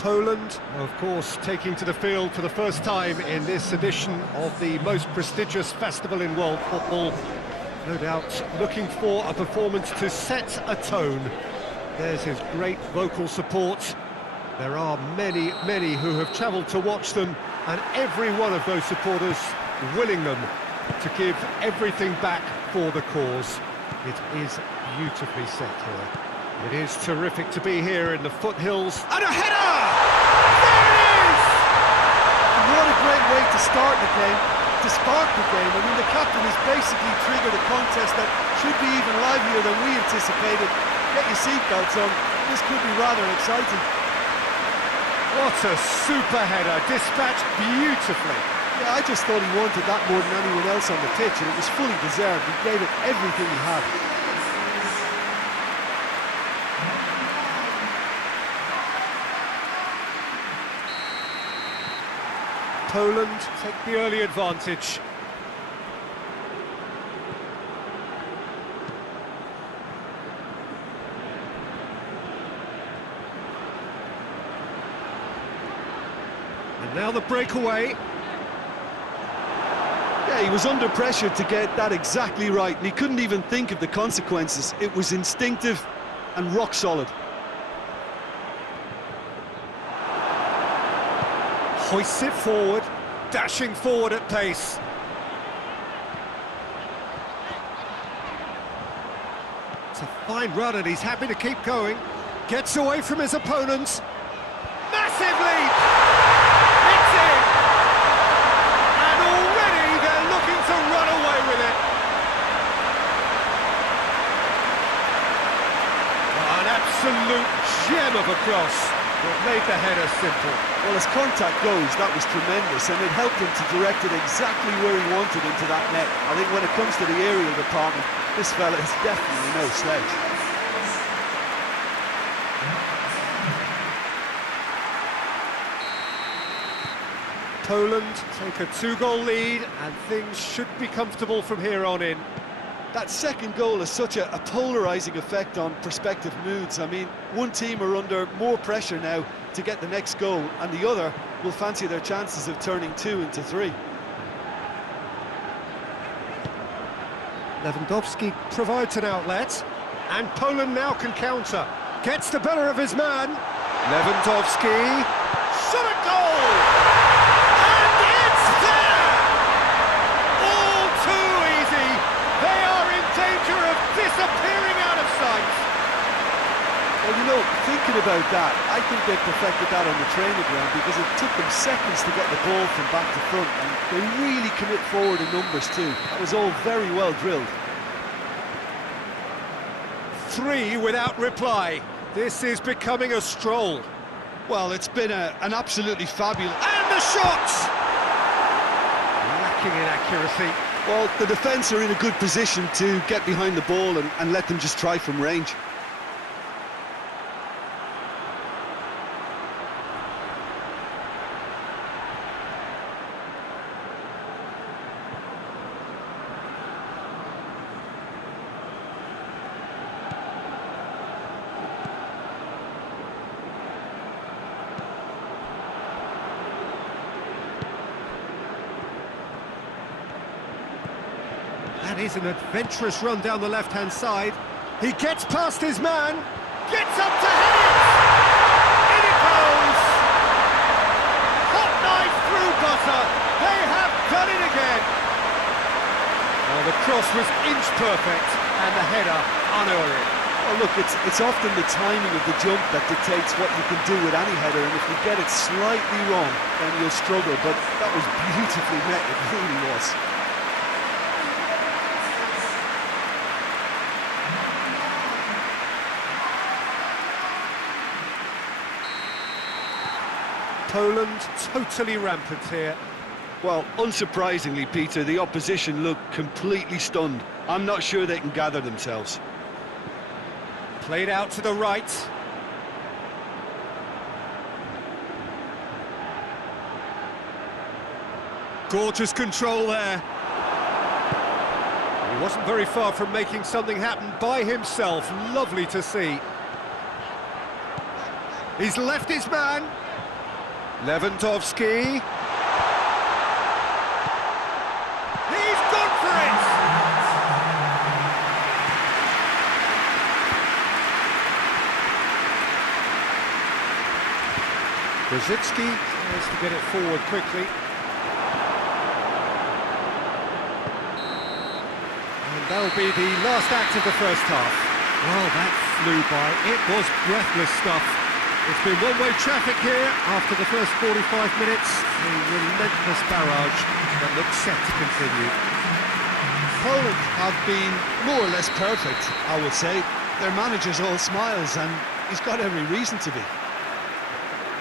Poland, of course, taking to the field for the first time in this edition of the most prestigious festival in world football. No doubt looking for a performance to set a tone. There's his great vocal support. There are many, many who have travelled to watch them, and every one of those supporters willing them to give everything back for the cause. It is beautifully set here. It is terrific to be here in the foothills. And a header! There it is! And what a great way to start the game, to spark the game. I mean, the captain has basically triggered a contest that should be even livelier than we anticipated. Get your seatbelts on, this could be rather exciting. What a super header, dispatched beautifully. Yeah, I just thought he wanted that more than anyone else on the pitch, and it was fully deserved. He gave it everything he had. Poland take the early advantage. And now the breakaway. Yeah, he was under pressure to get that exactly right, and he couldn't even think of the consequences. It was instinctive and rock solid. Hoists it forward, dashing forward at pace. It's a fine run and he's happy to keep going. Gets away from his opponents. Massive leap! It's in! And already they're looking to run away with it. An absolute gem of a cross. It made the header simple. Well, as contact goes, that was tremendous, and it helped him to direct it exactly where he wanted into that net. I think when it comes to the aerial department, this fella is definitely no slouch. Poland take a 2-goal lead, and things should be comfortable from here on in. That second goal has such a polarising effect on prospective moods. I mean, one team are under more pressure now to get the next goal, and the other will fancy their chances of turning 2 into 3. Lewandowski provides an outlet, and Poland now can counter. Gets the better of his man. Lewandowski, shot a goal! And it's there! All too easy. They are in danger of disappearing out of sight. Well, you know, thinking about that, I think they perfected that on the training ground, because it took them seconds to get the ball from back to front, and they really commit forward in numbers too. That was all very well drilled. 3 without reply. This is becoming a stroll. Well, it's been an absolutely fabulous... And the shot! Lacking in accuracy. Well, the defence are in a good position to get behind the ball and let them just try from range. That is an adventurous run down the left-hand side. He gets past his man, gets up to hit it! In it goes! Hot knife through butter. They have done it again. Well, the cross was inch perfect, and the header unerring. Well, look, it's often the timing of the jump that dictates what you can do with any header, and if you get it slightly wrong, then you'll struggle, but that was beautifully met, it really was. Poland totally rampant here. Well, unsurprisingly, Peter, the opposition look completely stunned. I'm not sure they can gather themselves. Played out to the right. Gorgeous control there. He wasn't very far from making something happen by himself. Lovely to see. He's left his man. Lewandowski. He's gone for it! Brzezinski tries to get it forward quickly. And that'll be the last act of the first half. Well, that flew by. It was breathless stuff. It's been one-way traffic here after the first 45 minutes. A relentless barrage that looks set to continue. Poland have been more or less perfect, I would say. Their manager's all smiles, and he's got every reason to be.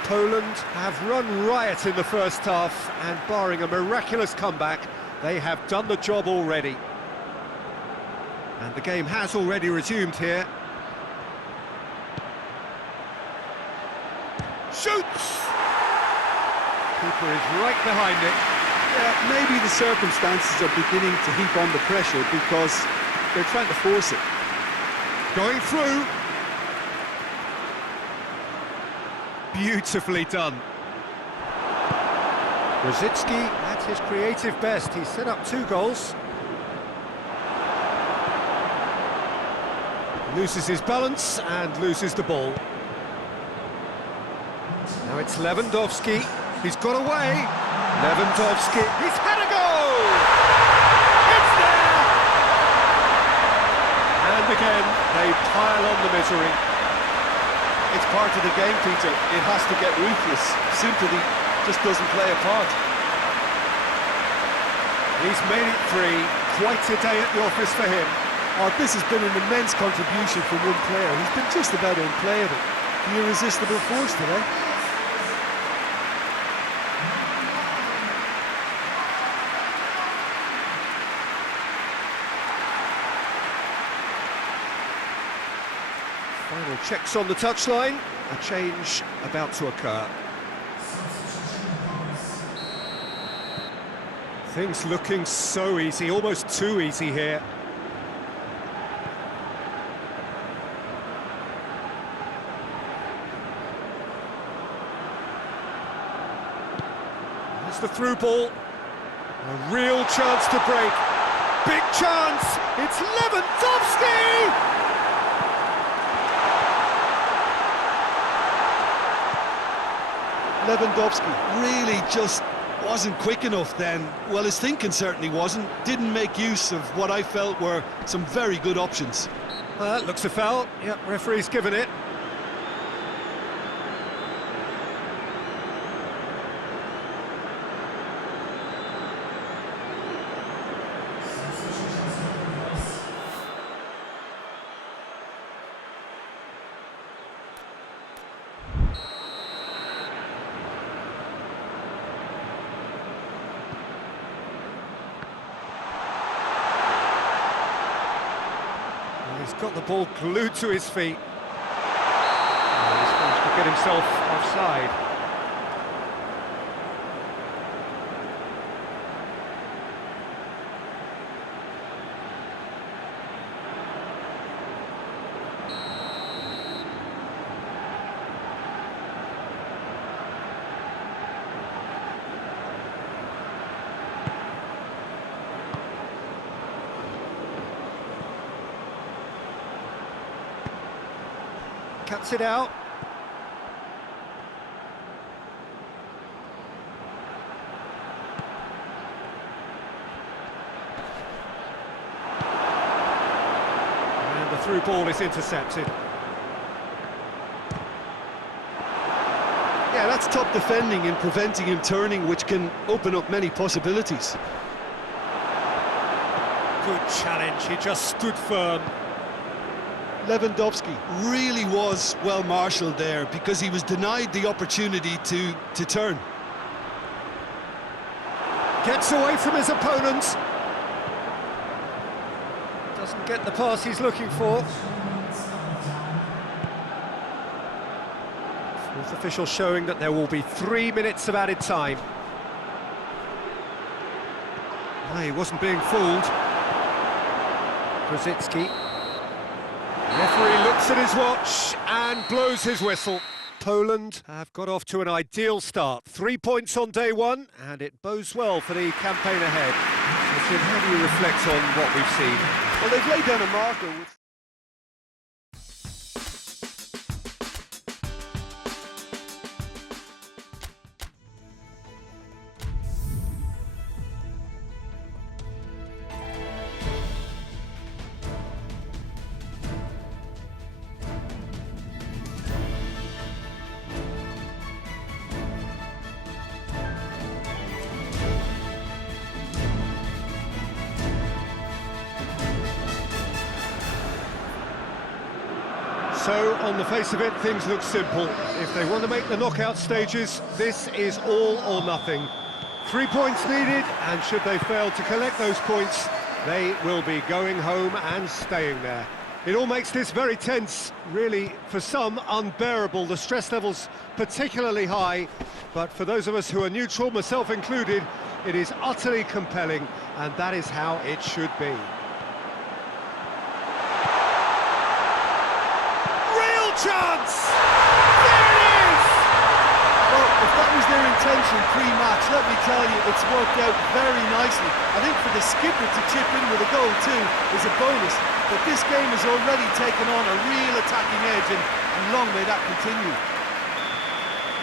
Poland have run riot in the first half, and barring a miraculous comeback, they have done the job already. And the game has already resumed here. Shoots! Keeper is right behind it. Yeah, maybe the circumstances are beginning to heap on the pressure because they're trying to force it. Going through. Beautifully done. Brzezinski at his creative best. He's set up 2 goals. Loses his balance and loses the ball. Now it's Lewandowski. He's got away. Lewandowski. He's had a goal! It's there! And again, they pile on the misery. It's part of the game, Peter. It has to get ruthless. Sympathy just doesn't play a part. He's made it 3. Quite a day at the office for him. Oh, this has been an immense contribution from one player. He's been just about unplayable. The irresistible force today. Final checks on the touchline. A change about to occur. Things looking so easy, almost too easy here. There's the through ball. A real chance to break. Big chance! It's Lewandowski! Lewandowski really just wasn't quick enough then. Well, his thinking certainly wasn't. Didn't make use of what I felt were some very good options. Looks a foul. Yep, referee's given it. He's got the ball glued to his feet. He's managed to get himself offside. Cuts it out. And the through ball is intercepted. Yeah, that's top defending and preventing him turning, which can open up many possibilities. Good challenge, he just stood firm. Lewandowski really was well marshalled there because he was denied the opportunity to turn. Gets away from his opponent. Doesn't get the pass he's looking for. Fourth official showing that there will be 3 minutes of added time. No, he wasn't being fooled. Brzezinski. The referee looks at his watch and blows his whistle. Poland have got off to an ideal start. 3 points on day one, and it bodes well for the campaign ahead. So, Tim, how do you reflect on what we've seen? Well, they've laid down a marker with... So, on the face of it, things look simple. If they want to make the knockout stages, this is all or nothing. 3 points needed, and should they fail to collect those points, they will be going home and staying there. It all makes this very tense, really, for some, unbearable. The stress levels particularly high, but for those of us who are neutral, myself included, it is utterly compelling, and that is how it should be. Chance! There it is! Well, if that was their intention pre-match, let me tell you, it's worked out very nicely. I think for the skipper to chip in with a goal too is a bonus, but this game has already taken on a real attacking edge, and long may that continue.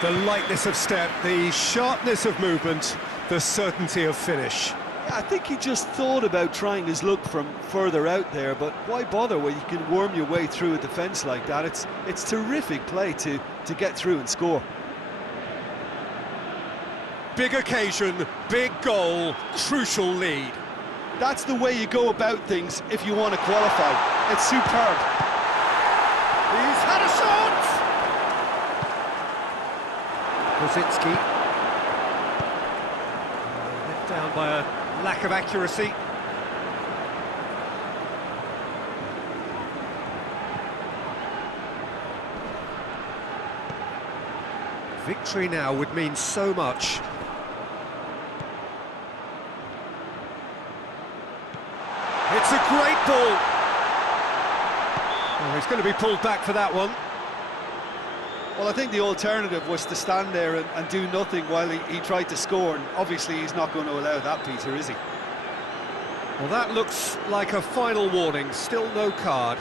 The lightness of step, the sharpness of movement, the certainty of finish. I think he just thought about trying his luck from further out there, but why bother when you can worm your way through a defence like that? It's terrific play to get through and score. Big occasion, big goal, crucial lead. That's the way you go about things if you want to qualify. It's superb. He's had a shot! Kosicki. Let down by a lack of accuracy. Victory now would mean so much. It's a great ball. Oh, he's going to be pulled back for that one. Well, I think the alternative was to stand there and do nothing while he tried to score, and obviously he's not going to allow that, Peter, is he? Well, that looks like a final warning, still no card.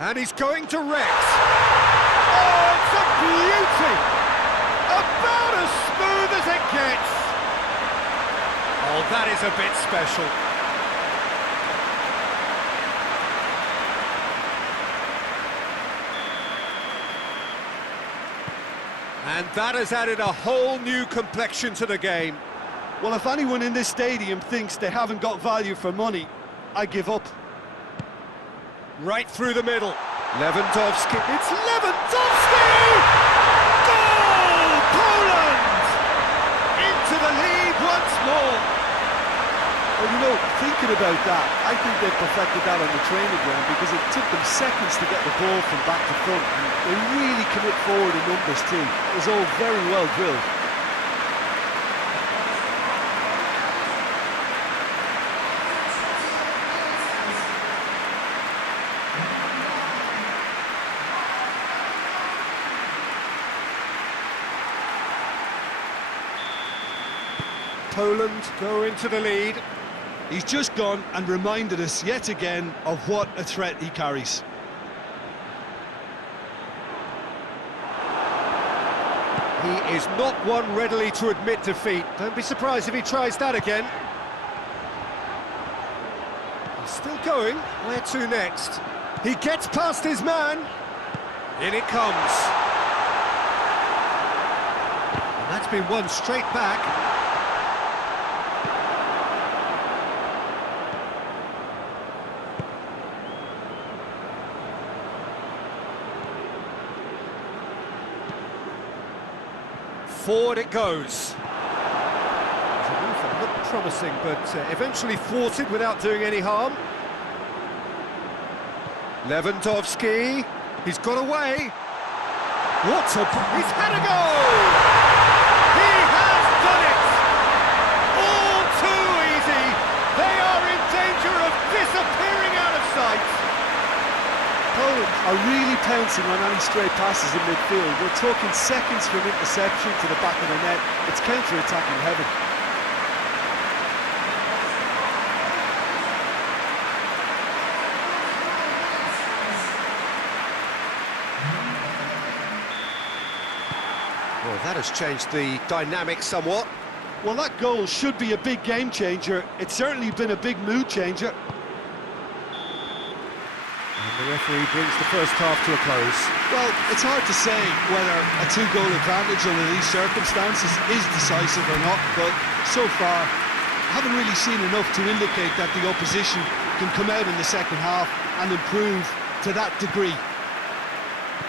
And he's going to Rex. Oh, it's a beauty! About as smooth as it gets. Oh, that is a bit special. And that has added a whole new complexion to the game. Well, if anyone in this stadium thinks they haven't got value for money, I give up. Right through the middle. Lewandowski. It's Lewandowski! Goal! Poland! Into the lead once more. Well, you know, thinking about that, I think they perfected that on the training ground because it took them seconds to get the ball from back to front. And they really commit forward in numbers too. It was all very well drilled. Poland go into the lead. He's just gone and reminded us yet again of what a threat he carries. He is not one readily to admit defeat. Don't be surprised if he tries that again. He's still going. Where to next? He gets past his man. In it comes. And that's been won straight back. Forward it goes. The move looked promising, but eventually thwarted without doing any harm. Lewandowski, he's got away. He's had a goal! He has done it! All too easy. They are in danger of disappearing out of sight. Poland are really pouncing on any stray passes in midfield. We're talking seconds from interception to the back of the net. It's counter-attacking heaven. Well, that has changed the dynamic somewhat. Well, that goal should be a big game changer. It's certainly been a big mood changer. And the referee brings the first half to a close. Well, it's hard to say whether a two-goal advantage under these circumstances is decisive or not, but so far, I haven't really seen enough to indicate that the opposition can come out in the second half and improve to that degree.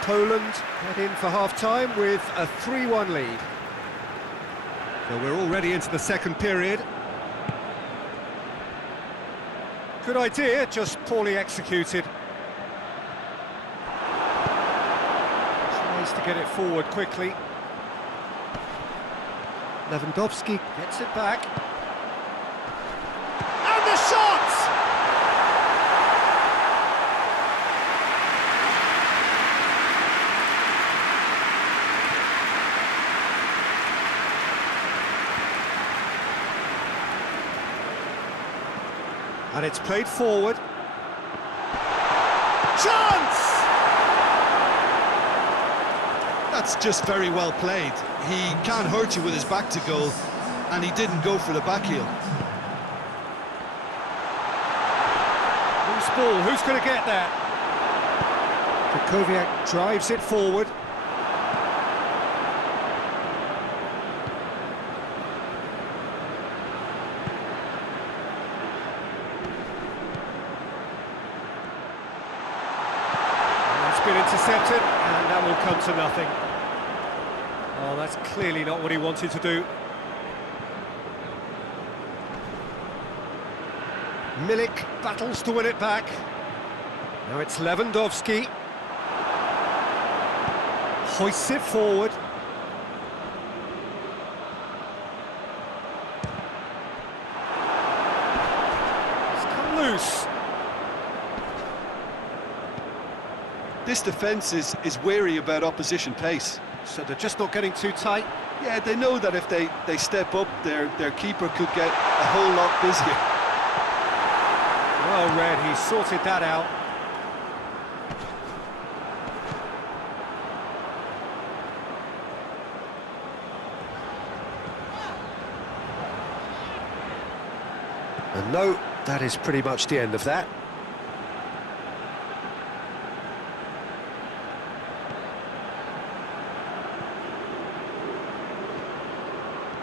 Poland head in for half-time with a 3-1 lead. So we're already into the second period. Good idea, just poorly executed. Tries to get it forward quickly. Lewandowski gets it back. And the shot! And it's played forward. Chance! That's just very well played. He can't hurt you with his back to goal, and he didn't go for the back heel. Loose ball, who's going to get that? Koviak drives it forward. Been intercepted, and that will come to nothing. Oh, that's clearly not what he wanted to do. Milik battles to win it back. Now it's Lewandowski. Hoists it forward. It's come loose. This defence is wary about opposition pace. So they're just not getting too tight? Yeah, they know that if they step up, their keeper could get a whole lot busier. Well read, he sorted that out. And no, that is pretty much the end of that.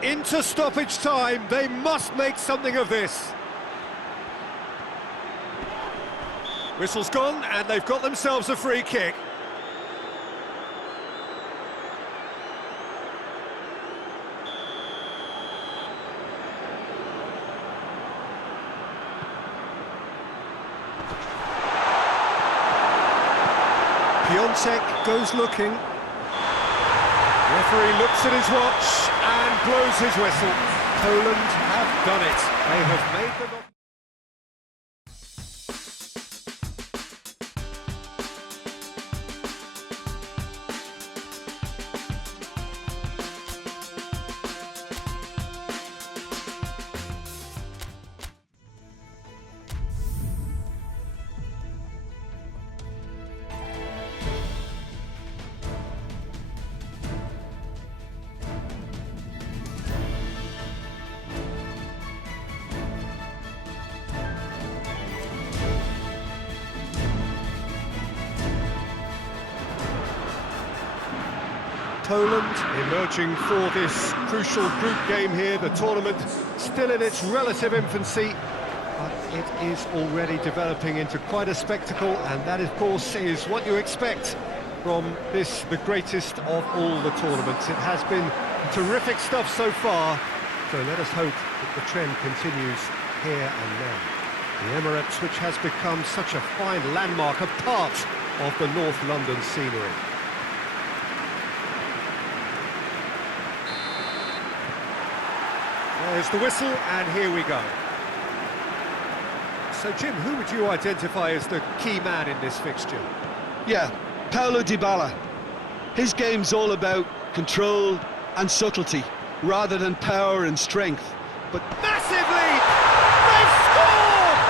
Into stoppage time, they must make something of this. Whistle's gone, and they've got themselves a free kick. Piontek goes looking. Referee looks at his watch and blows his whistle. Poland have done it. They have made the... Poland emerging for this crucial group game here, the tournament still in its relative infancy, but it is already developing into quite a spectacle, and that of course is what you expect from this, the greatest of all the tournaments. It has been terrific stuff so far, so let us hope that the trend continues here and now. The Emirates, which has become such a fine landmark, a part of the North London scenery. There's the whistle, and here we go. So, Jim, who would you identify as the key man in this fixture? Yeah, Paulo Dybala. His game's all about control and subtlety, rather than power and strength. But Massive lead! They've scored!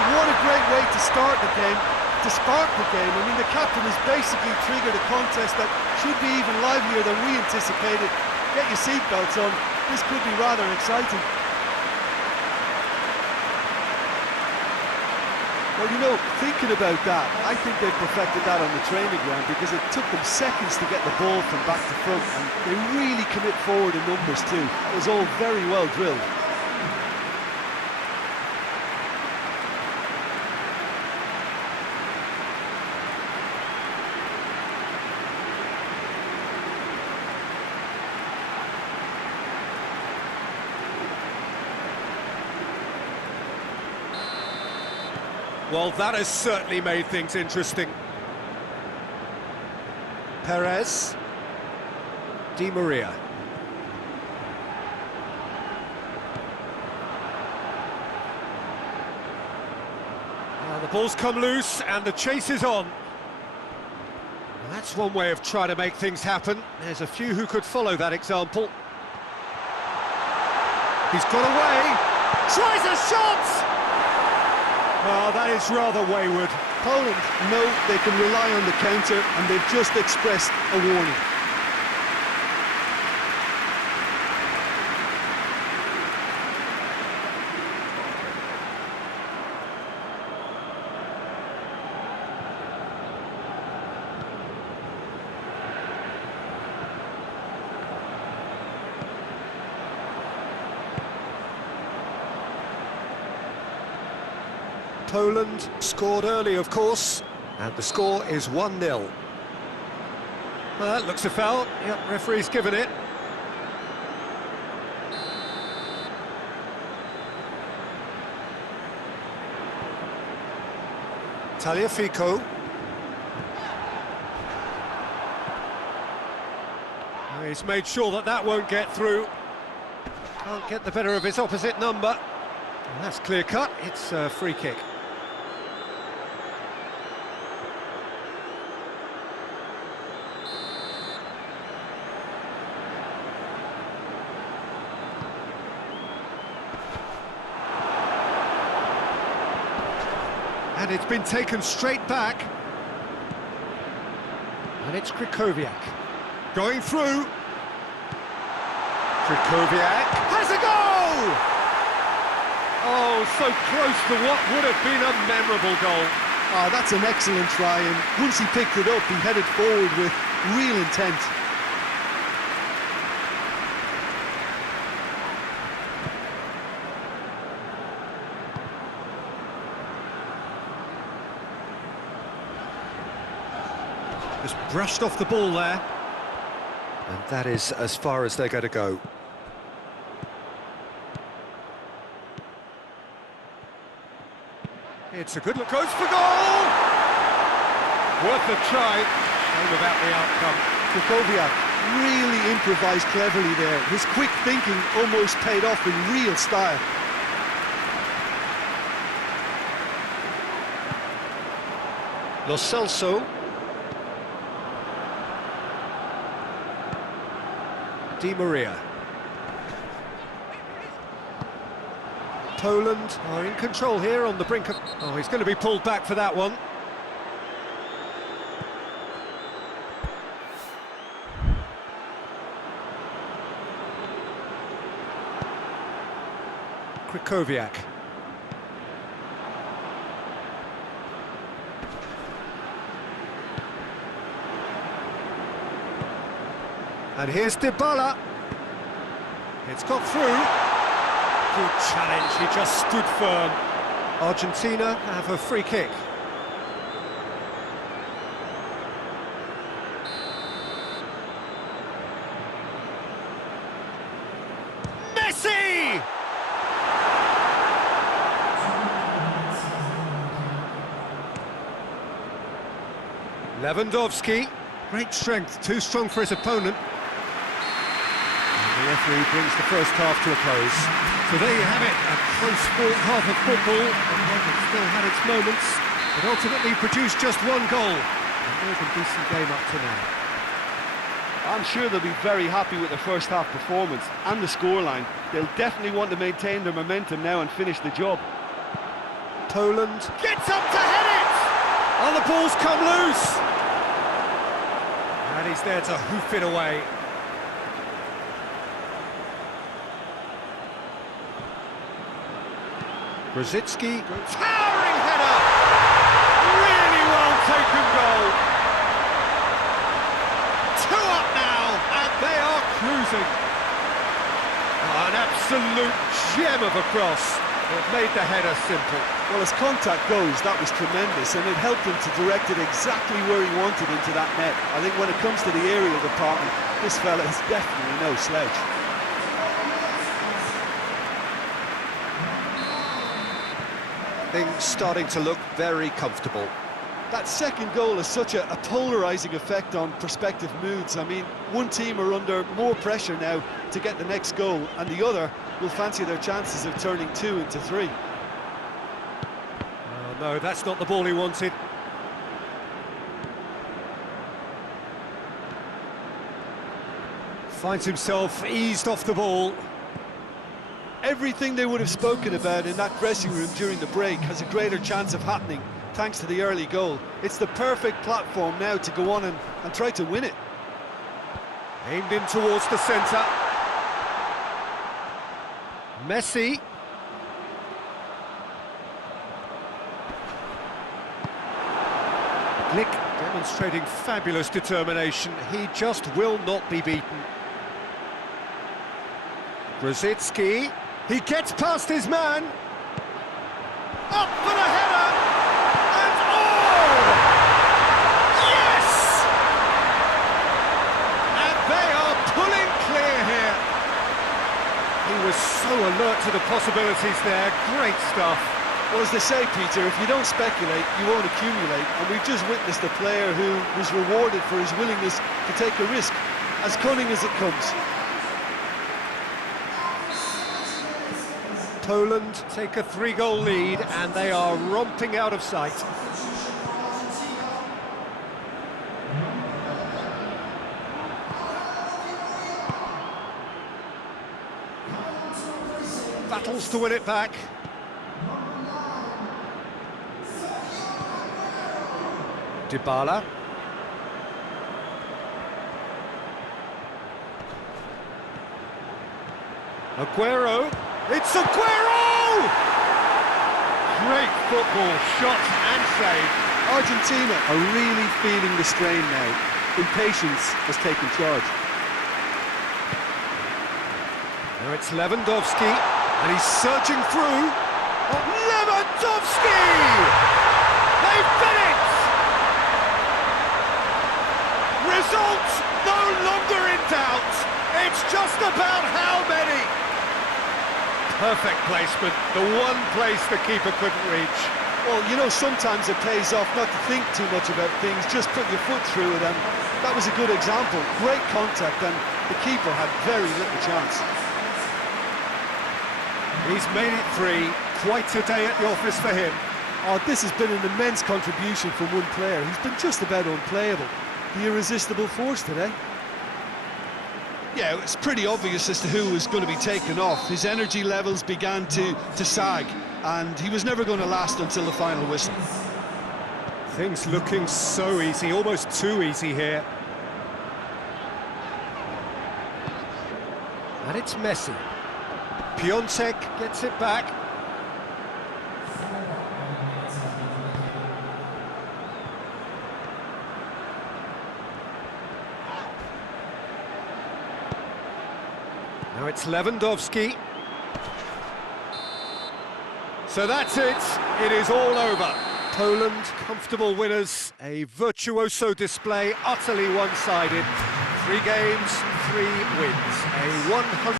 and what a great way to start the game, to spark the game. I mean, the captain has basically triggered a contest that should be even livelier than we anticipated. Get your seatbelts on, this could be rather exciting. Well, you know, thinking about that, I think they've perfected that on the training ground because it took them seconds to get the ball from back to front, and they really commit forward in numbers too. It was all very well drilled. Well, that has certainly made things interesting. Perez. Di Maria. Now the ball's come loose and the chase is on. Well, that's one way of trying to make things happen. There's a few who could follow that example. He's got away. Tries a shot! Oh, that is rather wayward. Poland know they can rely on the counter, and they've just expressed a warning. Poland scored early, of course, and the score is 1-0. Well, that looks a foul. Yep, referee's given it. Tagliafico. Oh, he's made sure that that won't get through. Can't get the better of his opposite number. And that's clear cut. It's a free kick. And it's been taken straight back. And it's Krychowiak. Going through. Krychowiak has a goal! Oh, so close to what would have been a memorable goal. Oh, that's an excellent try, and once he picked it up, he headed forward with real intent. Just brushed off the ball there. And that is as far as they're going to go. It's a good look, goes for goal! Worth a try, shame about the outcome. Krychowiak really improvised cleverly there. His quick thinking almost paid off in real style. Lo Celso. Di Maria. Poland are in control here on the brink of... Oh, he's going to be pulled back for that one. Krychowiak. And here's Dybala. It's got through. Good challenge, he just stood firm. Argentina have a free kick. Messi! Lewandowski, great strength, too strong for his opponent. And the referee brings the first half to a close. So there you have it, a close-fought half of football, and one that still had its moments, but ultimately produced just one goal. A more than decent game up to now. I'm sure they'll be very happy with their first half performance and the scoreline. They'll definitely want to maintain their momentum now and finish the job. Poland gets up to head it! And the ball's come loose! And he's there to hoof it away. Brzezinski, towering header! Really well taken goal! 2 up now, and they are cruising. Oh, an absolute gem of a cross. It made the header simple. Well, as contact goes, that was tremendous, and it helped him to direct it exactly where he wanted into that net. I think when it comes to the aerial department, this fella is definitely no slouch. Things starting to look very comfortable. That second goal has such a polarising effect on prospective moods. I mean, one team are under more pressure now to get the next goal, and the other will fancy their chances of turning 2 into 3. Oh, no, that's not the ball he wanted. Finds himself eased off the ball. Everything they would have spoken about in that dressing room during the break has a greater chance of happening thanks to the early goal. It's the perfect platform now to go on and try to win it. Aimed in towards the centre. Messi. Glick demonstrating fabulous determination. He just will not be beaten. Brzezinski. He gets past his man. Up for the header. And oh! Yes! And they are pulling clear here. He was so alert to the possibilities there. Great stuff. Well, as they say, Peter, if you don't speculate, you won't accumulate. And we've just witnessed a player who was rewarded for his willingness to take a risk, as cunning as it comes. Poland take a 3-goal lead, and they are romping out of sight. Battles to win it back. Dybala. Aguero. It's Aguero! Great football, shot and save. Argentina are really feeling the strain now. Impatience has taken charge. Now it's Lewandowski, and he's surging through. Oh, Lewandowski! They've done it! Result no longer in doubt. It's just about how many. Perfect placement, the one place the keeper couldn't reach. Well, you know, sometimes it pays off not to think too much about things, just put your foot through it, and that was a good example. Great contact, and the keeper had very little chance. He's made it 3, quite a day at the office for him. Oh, this has been an immense contribution from one player. He's been just about unplayable. The irresistible force today. Yeah, it was pretty obvious as to who was going to be taken off. His energy levels began to sag, and he was never going to last until the final whistle. Things looking so easy, almost too easy here. And it's Messi. Piontek gets it back. Now it's Lewandowski. So that's it. It is all over. Poland, comfortable winners. A virtuoso display, utterly one-sided. 3 games, 3 wins. A 100